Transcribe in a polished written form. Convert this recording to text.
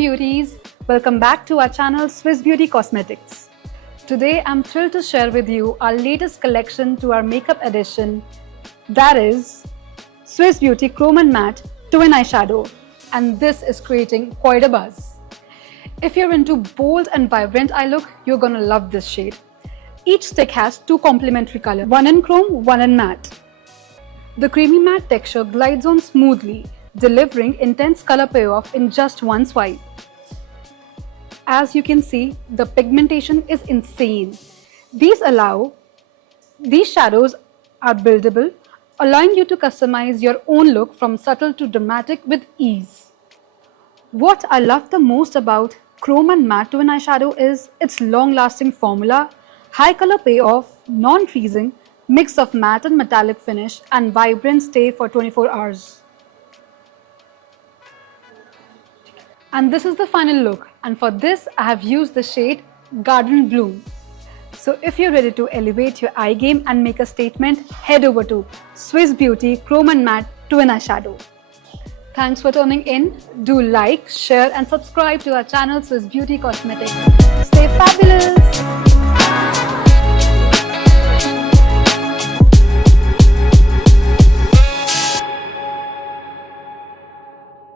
beauties, welcome back to our channel Swiss Beauty Cosmetics. Today I'm thrilled to share with you our latest collection to our makeup edition, that is Swiss Beauty Chrome and Matte Twin Eyeshadow, and this is creating quite a buzz. If you're into bold and vibrant eye look, you're gonna love this shade. Each stick has two complementary colors, one in chrome, one in matte. The creamy matte texture glides on smoothly, delivering intense color payoff in just one swipe. As you can see, the pigmentation is insane. These shadows are buildable, allowing you to customize your own look from subtle to dramatic with ease. What I love the most about Chrome and Matte Twin Eyeshadow is its long-lasting formula, high color payoff, non-creasing, mix of matte and metallic finish, and vibrant stay for 24 hours. And this is the final look, and for this I have used the shade Garden Bloom. So if you're ready to elevate your eye game and make a statement, head over to Swiss Beauty Chrome and Matte Twin Eyeshadow. Thanks for tuning in. Do like, share and subscribe to our channel Swiss Beauty Cosmetics. Stay fabulous.